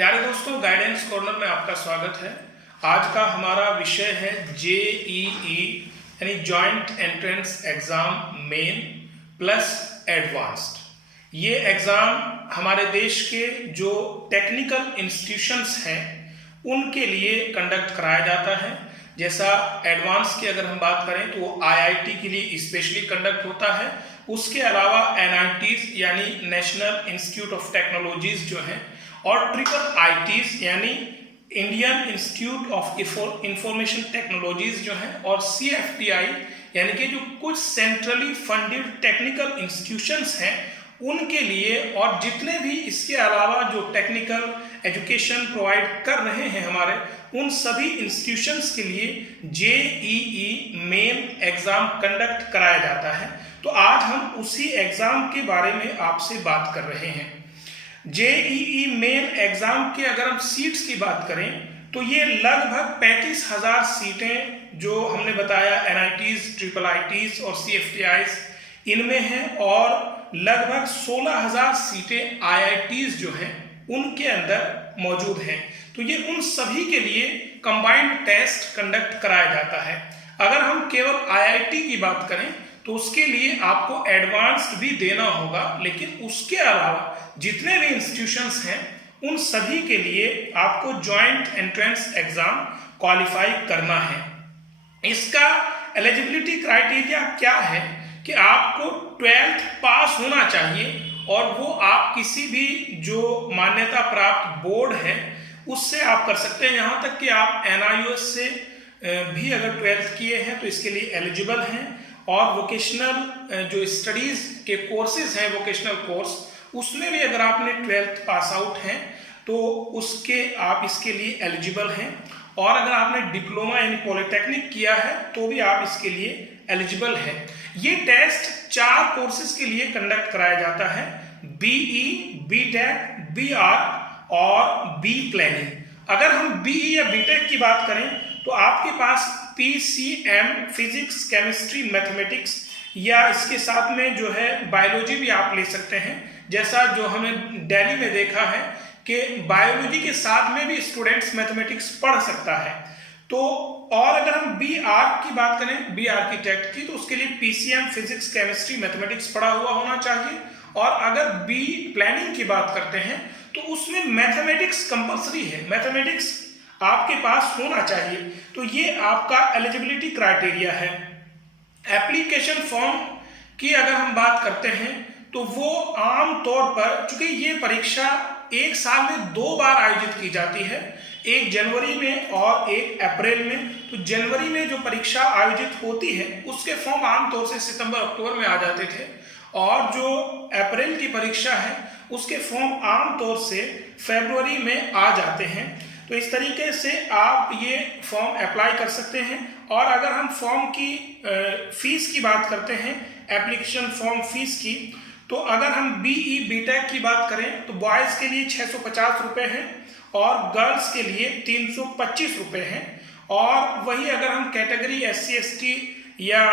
प्यारे दोस्तों, guidance corner में आपका स्वागत है। आज का हमारा विषय है जेईई यानी joint entrance exam main plus advanced. ये एग्जाम हमारे देश के जो टेक्निकल इंस्टीट्यूशंस हैं उनके लिए कंडक्ट कराया जाता है। जैसा एडवांस की अगर हम बात करें तो वो आईआईटी के लिए स्पेशली कंडक्ट होता है। उसके अलावा एनआईटीज यानी नेशनल इंस्टीट्यूट ऑफ टेक्नोलॉजीज जो हैं और ट्रिपल आईटीज यानी Indian institute of information technologies जो हैं और सीएफटीआई यानी कि जो कुछ सेंट्रली फंडेड टेक्निकल इंस्टीट्यूशंस हैं उनके लिए, और जितने भी इसके अलावा जो टेक्निकल एजुकेशन प्रोवाइड कर रहे हैं हमारे, उन सभी इंस्टीट्यूशंस के लिए जेईई मेन एग्जाम कंडक्ट कराया जाता है। तो आज हम उसी एग्जाम के बारे में आपसे बात कर रहे हैं। जेईई मेन एग्जाम के अगर हम सीट्स की बात करें तो ये लगभग 35,000 सीटें जो हमने बताया एनआईटीज, ट्रिपल आईटीज और सीएफटीआईज इनमें हैं, और लगभग 16,000 सीटें आईआईटीज जो हैं उनके अंदर मौजूद हैं। तो ये उन सभी के लिए कंबाइंड टेस्ट कंडक्ट कराया जाता है। अगर हम केवल आईआईटी की बात करें तो उसके लिए आपको एडवांस्ड भी देना होगा, लेकिन उसके अलावा जितने भी इंस्टीट्यूशंस हैं उन सभी के लिए आपको जॉइंट एंट्रेंस एग्जाम क्वालिफाई करना है। इसका एलिजिबिलिटी क्राइटेरिया क्या है कि आपको 12th पास होना चाहिए, और वो आप किसी भी जो मान्यता प्राप्त बोर्ड है उससे आप कर सकते हैं। यहाँ तक कि आप एनआईओएस से भी अगर 12th किए हैं तो इसके लिए एलिजिबल हैं, और वोकेशनल जो स्टडीज के कोर्सेज हैं, वोकेशनल कोर्स, उसमें भी अगर आपने 12th पास आउट हैं तो उसके आप इसके लिए एलिजिबल हैं, और अगर आपने डिप्लोमा यानी पॉलिटेक्निक किया है तो भी आप इसके लिए एलिजिबल है। ये टेस्ट 4 कोर्सेज के लिए कंडक्ट कराया जाता है: बीई, बीटेक, बीआर और बी प्लानिंग। अगर हम बीई या बीटेक की बात करें तो आपके पास पीसीएम फिजिक्स, केमिस्ट्री, मैथमेटिक्स या इसके साथ में जो है बायोलॉजी भी आप ले सकते हैं। जैसा जो हमें दिल्ली में देखा है कि बायोलॉजी के साथ में भी स्टूडेंट्स मैथमेटिक्स पढ़ सकता है। तो और अगर हम बी आर की बात करें, बी आर्किटेक्ट की, तो उसके लिए पीसीएम फिजिक्स, केमिस्ट्री, मैथमेटिक्स पढ़ा हुआ होना चाहिए। और अगर बी प्लानिंग की बात करते हैं तो उसमें मैथमेटिक्स कंपलसरी है, मैथमेटिक्स आपके पास होना चाहिए। तो ये आपका एलिजिबिलिटी क्राइटेरिया है। एप्लीकेशन फॉर्म की अगर हम बात करते हैं तो वो आम तौर पर, चूंकि ये परीक्षा एक साल में 2 बार आयोजित की जाती है, एक जनवरी में और एक अप्रैल में। तो जनवरी में जो परीक्षा आयोजित होती है उसके फॉर्म आमतौर से सितंबर अक्टूबर में आ जाते थे, और जो अप्रैल की परीक्षा है उसके फॉर्म आमतौर से फरवरी में आ जाते हैं। तो इस तरीके से आप ये फॉर्म अप्लाई कर सकते हैं। और अगर हम फॉर्म की फीस की बात करते हैं, एप्लीकेशन फॉर्म फीस की, तो अगर हम बीई बीटेक की बात करें तो बॉयज़ के लिए 650 रुपये हैं और गर्ल्स के लिए 325 रुपये हैं। और वही अगर हम कैटेगरी SC ST या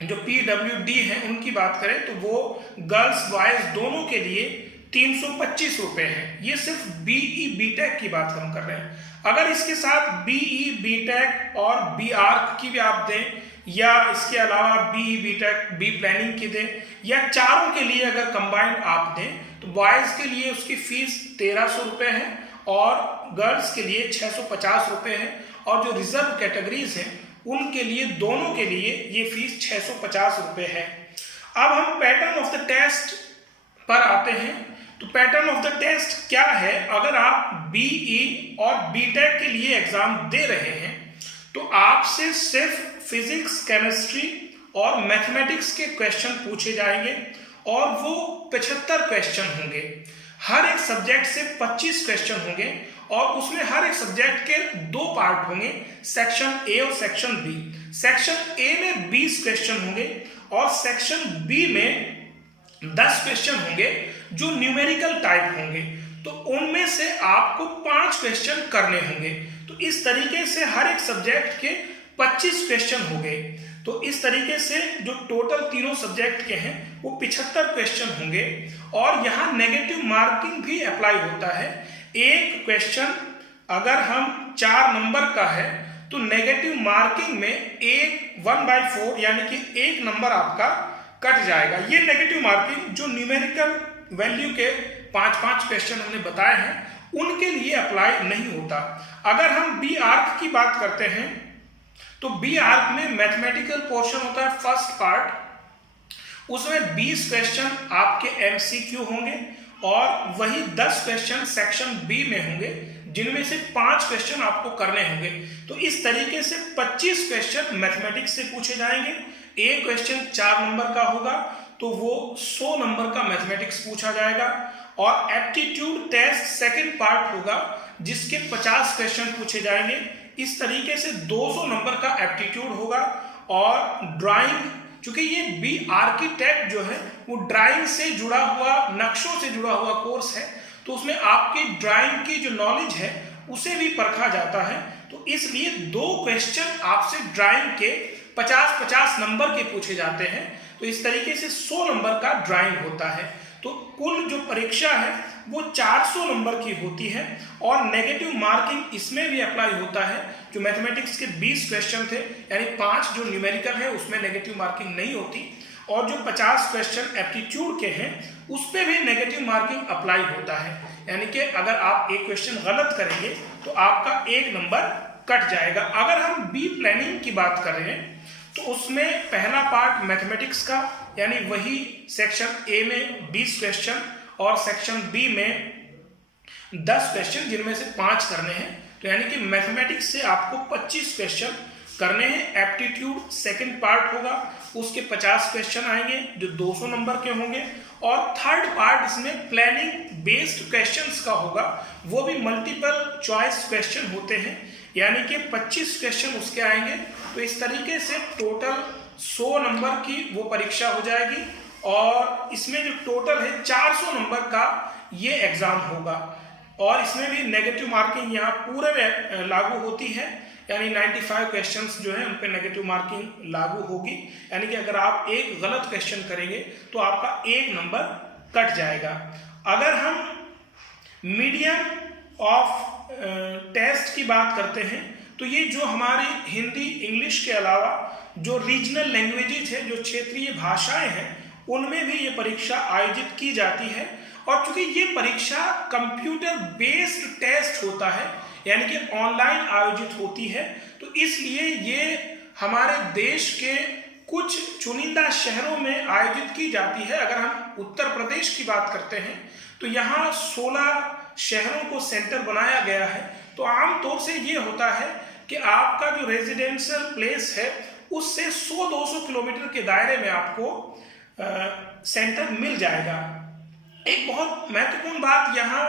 जो PWD हैं उनकी बात करें तो वो गर्ल्स बॉयज़ दोनों के लिए 325 रुपये है। ये सिर्फ बीई बीटेक की बात हम कर रहे हैं। अगर इसके साथ बीई बीटेक और बीआर की भी आप दें, या इसके अलावा बीई बीटेक बी प्लानिंग की दें, या चारों के लिए अगर कंबाइंड आप दें, तो बॉयज़ के लिए उसकी फीस 1300 रुपये है और गर्ल्स के लिए 650 रुपये है, और जो रिजर्व कैटेगरीज हैं उनके लिए, दोनों के लिए ये फीस 650 रुपये है। अब हम पैटर्न ऑफ द टेस्ट पर आते हैं। तो पैटर्न ऑफ द टेस्ट क्या है? अगर आप बीई और बीटेक के लिए एग्जाम दे रहे हैं तो आपसे सिर्फ फिजिक्स, केमिस्ट्री और मैथमेटिक्स के क्वेश्चन पूछे जाएंगे, और वो 75 क्वेश्चन होंगे। हर एक सब्जेक्ट से 25 क्वेश्चन होंगे, और उसमें हर एक सब्जेक्ट के 2 पार्ट होंगे, सेक्शन ए और सेक्शन बी। सेक्शन ए में 20 क्वेश्चन होंगे और सेक्शन बी में 10 क्वेश्चन होंगे जो न्यूमेरिकल टाइप होंगे। तो उनमें से आपको 5 क्वेश्चन करने होंगे। तो इस तरीके से हर एक सब्जेक्ट के 25 क्वेश्चन हो गए। तो इस तरीके से जो टोटल तीनों सब्जेक्ट के हैं वो 75 क्वेश्चन होंगे। और यहाँ नेगेटिव मार्किंग भी अप्लाई होता है। एक क्वेश्चन अगर हम 4 नंबर का है तो नेगेटिव मार्किंग में 1/4 यानी कि 1 नंबर आपका कट जाएगा। ये नेगेटिव मार्किंग जो न्यूमेरिकल वैल्यू के 5-5 क्वेश्चन हमने बताए हैं उनके लिए अप्लाई नहीं होता। अगर हम बी आर्क की बात करते हैं तो बी आर्क में मैथमेटिकल पोर्शन होता है फर्स्ट पार्ट, उसमें 20 क्वेश्चन आपके एमसीक्यू होंगे और वही 10 क्वेश्चन सेक्शन बी में होंगे जिनमें से 5 क्वेश्चन आपको करने होंगे। तो इस तरीके से 25 क्वेश्चन मैथमेटिक्स से पूछे जाएंगे। एक क्वेश्चन 4 नंबर का होगा तो वो 100 नंबर का मैथमेटिक्स पूछा जाएगा। और एप्टीट्यूड टेस्ट सेकंड पार्ट होगा जिसके 50 क्वेश्चन पूछे जाएंगे। इस तरीके से 200 नंबर का एप्टीट्यूड होगा। और ड्राइंग, चूंकि ये बी आर्किटेक्ट जो है वो ड्राइंग से जुड़ा हुआ, नक्शों से जुड़ा हुआ कोर्स है, तो उसमें आपकी ड्राइंग की जो नॉलेज है उसे भी परखा जाता है। तो इसलिए 2 क्वेश्चन आपसे ड्राइंग के 50-50 नंबर के पूछे जाते हैं। तो इस तरीके से 100 नंबर का ड्राइंग होता है। तो कुल जो परीक्षा है वो 400 नंबर की होती है। और नेगेटिव मार्किंग इसमें भी अप्लाई होता है। जो मैथमेटिक्स के 20 क्वेश्चन थे यानी 5 जो न्यूमेरिकल है उसमें नेगेटिव मार्किंग नहीं होती, और जो 50 क्वेश्चन एप्टीट्यूड के हैं उस पर भी नेगेटिव मार्किंग अप्लाई होता है। यानी कि अगर आप एक क्वेश्चन गलत करेंगे तो आपका 1 नंबर कट जाएगा। अगर हम बी प्लानिंग की बात करें तो उसमें पहला पार्ट मैथमेटिक्स का यानी वही सेक्शन ए में 20 क्वेश्चन और सेक्शन बी में 10 क्वेश्चन जिनमें से 5 करने हैं। तो यानी कि मैथमेटिक्स से आपको 25 क्वेश्चन करने हैं। एप्टीट्यूड सेकंड पार्ट होगा, उसके 50 क्वेश्चन आएंगे जो 200 नंबर के होंगे। और थर्ड पार्ट इसमें प्लानिंग बेस्ड क्वेश्चंस का होगा, वो भी मल्टीपल चॉइस क्वेश्चन होते हैं, यानी कि 25 क्वेश्चन उसके आएंगे। तो इस तरीके से टोटल 100 नंबर की वो परीक्षा हो जाएगी। और इसमें जो टोटल है 400 नंबर का ये एग्जाम होगा। और इसमें भी नेगेटिव मार्किंग यहाँ पूरे लागू होती है, यानी 95 क्वेश्चंस जो है उन पर नेगेटिव मार्किंग लागू होगी। यानी कि अगर आप एक गलत क्वेश्चन करेंगे तो आपका 1 नंबर कट जाएगा। अगर हम मीडियम ऑफ टेस्ट की बात करते हैं तो ये जो हमारी हिंदी इंग्लिश के अलावा जो रीजनल लैंग्वेजेज है, जो क्षेत्रीय भाषाएं हैं, उनमें भी ये परीक्षा आयोजित की जाती है। और चूंकि ये परीक्षा कंप्यूटर बेस्ड टेस्ट होता है यानी कि ऑनलाइन आयोजित होती है, तो इसलिए ये हमारे देश के कुछ चुनिंदा शहरों में आयोजित की जाती है। अगर हम उत्तर प्रदेश की बात करते हैं तो यहाँ 16 शहरों को सेंटर बनाया गया है। तो आमतौर से ये होता है कि आपका जो रेजिडेंशियल प्लेस है उससे 100-200 किलोमीटर के दायरे में आपको सेंटर मिल जाएगा। एक बहुत महत्वपूर्ण बात यहाँ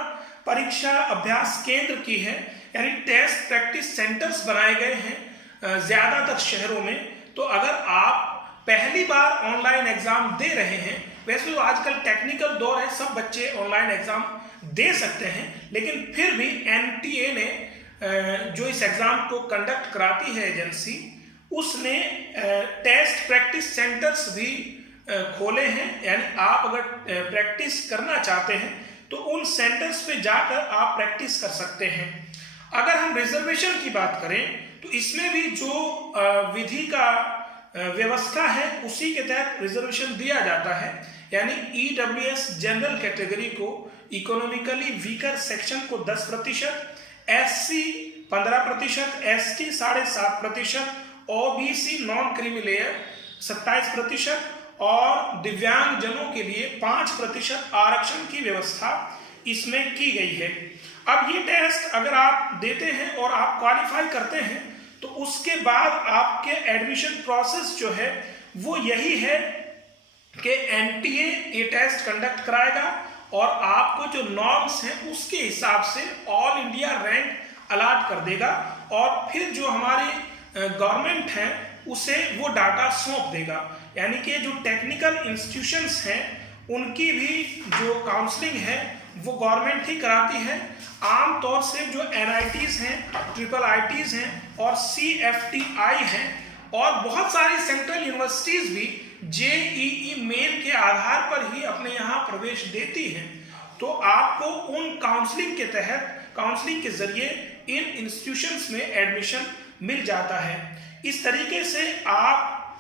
परीक्षा अभ्यास केंद्र की है, यानी टेस्ट प्रैक्टिस सेंटर्स बनाए गए हैं ज़्यादातर शहरों में। तो अगर आप पहली बार ऑनलाइन एग्ज़ाम दे रहे हैं, वैसे तो आजकल टेक्निकल दौर है, सब बच्चे ऑनलाइन एग्ज़ाम दे सकते हैं, लेकिन फिर भी एनटीए ने जो इस एग्ज़ाम को कंडक्ट कराती है एजेंसी, उसने टेस्ट प्रैक्टिस सेंटर्स भी खोले हैं। यानी आप अगर प्रैक्टिस करना चाहते हैं तो उन सेंटर्स पे जाकर आप प्रैक्टिस कर सकते हैं। अगर हम रिजर्वेशन की बात करें तो इसमें भी जो विधि का व्यवस्था है उसी के तहत रिजर्वेशन दिया जाता है। यानी ईडब्ल्यूएस जनरल कैटेगरी को, इकोनॉमिकली वीकर सेक्शन को 10%, SC 15%, ST 7.5%, OBC non creamy layer 27% और दिव्यांग जनों के लिए 5% आरक्षण की व्यवस्था इसमें की गई है। अब ये टेस्ट अगर आप देते हैं और आप क्वालिफाई करते हैं तो उसके बाद आपके एडमिशन प्रोसेस जो है वो यही है कि एनटीए ये टेस्ट कंडक्ट कराएगा और आपको जो नॉर्म्स हैं उसके हिसाब से ऑल इंडिया रैंक अलाट कर देगा। और फिर जो हमारी गवर्नमेंट है उसे वो डाटा सौंप देगा। यानी कि जो टेक्निकल इंस्टीट्यूशंस हैं उनकी भी जो काउंसलिंग है वो गवर्नमेंट ही कराती है। आमतौर से जो एनआईटीज हैं, IIITs हैं और CFTI हैं और बहुत सारी सेंट्रल यूनिवर्सिटीज भी JEE मेन के आधार पर ही अपने यहाँ प्रवेश देती हैं। तो आपको उन काउंसलिंग के जरिए इन इंस्टीट्यूशंस में एडमिशन मिल जाता है। इस तरीके से आप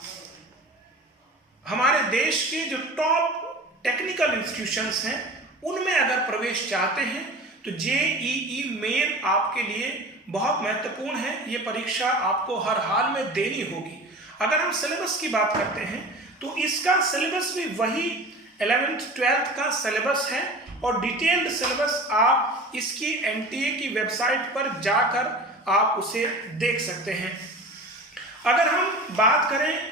हमारे देश के जो टॉप टेक्निकल इंस्टीट्यूशंस हैं उनमें अगर प्रवेश चाहते हैं तो जेईई मेन आपके लिए बहुत महत्वपूर्ण है। ये परीक्षा आपको हर हाल में देनी होगी। अगर हम सिलेबस की बात करते हैं तो इसका सिलेबस भी वही 11th 12th का सिलेबस है और डिटेल्ड सिलेबस आप इसकी एनटीए की वेबसाइट पर जाकर आप उसे देख सकते हैं। अगर हम बात करें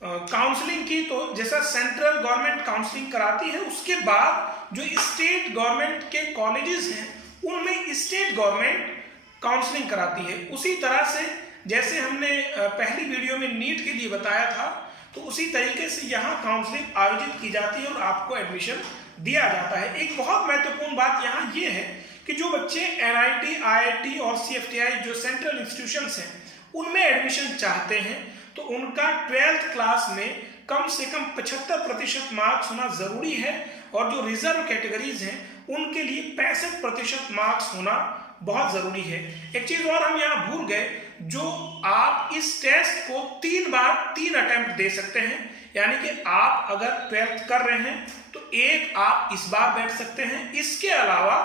काउंसलिंग की, तो जैसा सेंट्रल गवर्नमेंट काउंसलिंग कराती है, उसके बाद जो स्टेट गवर्नमेंट के कॉलेजेस हैं उनमें स्टेट गवर्नमेंट काउंसलिंग कराती है। उसी तरह से जैसे हमने पहली वीडियो में नीट के लिए बताया था, तो उसी तरीके से यहाँ काउंसलिंग आयोजित की जाती है और आपको एडमिशन दिया जाता है। एक बहुत महत्वपूर्ण बात यहाँ ये है कि जो बच्चे एनआईटी, आईआईटी और सीएफटीआई जो सेंट्रल इंस्टीट्यूशंस हैं उनमें एडमिशन चाहते हैं तो उनका 12th क्लास में कम से कम 75% मार्क्स होना जरूरी है और जो रिजर्व कैटेगरीज हैं उनके लिए 65% मार्क्स होना बहुत जरूरी है। एक चीज और हम यहाँ भूल गए, जो आप इस टेस्ट को 3 बार 3 अटेम्प्ट दे सकते हैं, यानी कि आप अगर 12th कर रहे हैं तो एक आप इस बार बैठ सकते हैं, इसके अलावा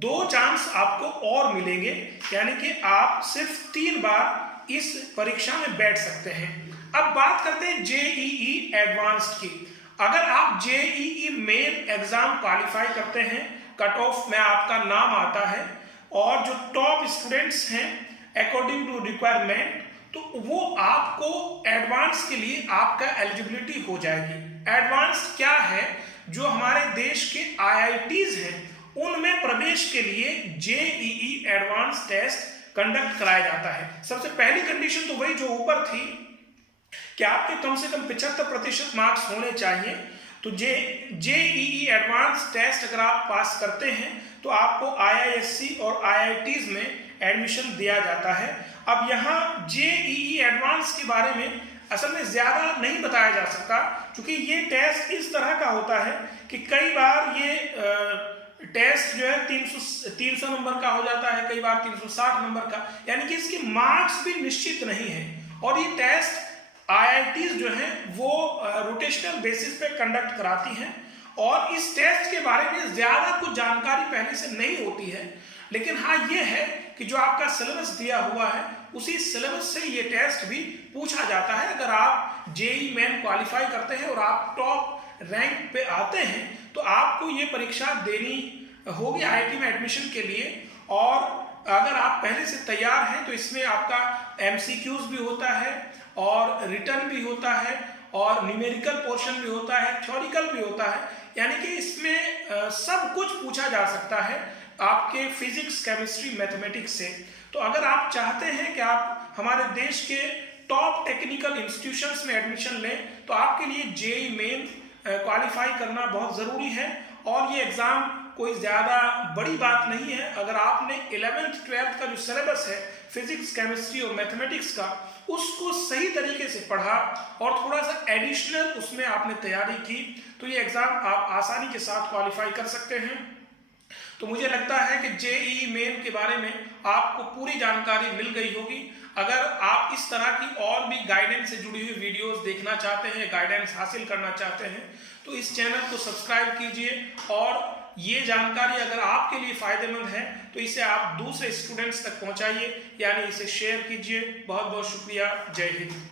2 चांस आपको और मिलेंगे, यानी कि आप सिर्फ 3 बार इस परीक्षा में बैठ सकते हैं। अब बात करते हैं जेईई एडवांस्ड की। अगर आप जेईई मेन एग्जाम क्वालिफाई करते हैं, कट ऑफ में आपका नाम आता है और जो टॉप स्टूडेंट्स हैं अकॉर्डिंग टू रिक्वायरमेंट, तो वो आपको एडवांस के लिए आपका एलिजिबिलिटी हो जाएगी। एडवांस क्या है? जो हमारे देश के आईआईटीज हैं उनमें प्रवेश के लिए जेईई एडवांस टेस्ट कंडक्ट कराया जाता है। सबसे पहली कंडीशन तो वही जो ऊपर थी कि आपके कम से कम 75% मार्क्स होने चाहिए। तो जेईई एडवांस टेस्ट अगर आप पास करते हैं तो आपको आईआईएससी और आईआईटीज में एडमिशन दिया जाता है। अब यहाँ जेईई एडवांस के बारे में असल में ज्यादा नहीं बताया जा सकता, क्योंकि ये टेस्ट इस तरह का होता है कि कई बार ये टेस्ट जो है 300 नंबर का हो जाता है, कई बार 360 नंबर का, यानी कि इसके मार्क्स भी निश्चित नहीं है। और ये टेस्ट आईआईटीज जो हैं वो रोटेशनल बेसिस पे कंडक्ट कराती हैं और इस टेस्ट के बारे में ज्यादा कुछ जानकारी पहले से नहीं होती है। लेकिन हाँ ये है कि जो आपका सिलेबस दिया हुआ है उसी सिलेबस से ये टेस्ट भी पूछा जाता है। अगर आप जेईई मेन क्वालिफाई करते हैं और आप टॉप रैंक पे आते हैं तो आपको ये परीक्षा देनी होगी आईआईटी में एडमिशन के लिए। और अगर आप पहले से तैयार हैं तो इसमें आपका एमसीक्यूज भी होता है और रिटर्न भी होता है और न्यूमेरिकल पोर्शन भी होता है, थ्योरिकल भी होता है, यानी कि इसमें सब कुछ पूछा जा सकता है आपके फिजिक्स, केमिस्ट्री, मैथमेटिक्स से। तो अगर आप चाहते हैं कि आप हमारे देश के टॉप टेक्निकल इंस्टीट्यूशंस में एडमिशन लें तो आपके लिए जेईई मेन क्वालिफाई करना बहुत ज़रूरी है। और ये एग्ज़ाम कोई ज़्यादा बड़ी बात नहीं है। अगर आपने 11th 12th का जो सिलेबस है फिजिक्स, केमिस्ट्री और मैथमेटिक्स का, उसको सही तरीके से पढ़ा और थोड़ा सा एडिशनल उसमें आपने तैयारी की तो ये एग्ज़ाम आप आसानी के साथ क्वालिफाई कर सकते हैं। तो मुझे लगता है कि जेईई मेन के बारे में आपको पूरी जानकारी मिल गई होगी। अगर आप इस तरह की और भी गाइडेंस से जुड़ी हुई वीडियोस देखना चाहते हैं, गाइडेंस हासिल करना चाहते हैं, तो इस चैनल को सब्सक्राइब कीजिए और ये जानकारी अगर आपके लिए फ़ायदेमंद है तो इसे आप दूसरे स्टूडेंट्स तक पहुंचाइए, यानी इसे शेयर कीजिए। बहुत बहुत शुक्रिया। जय हिंद।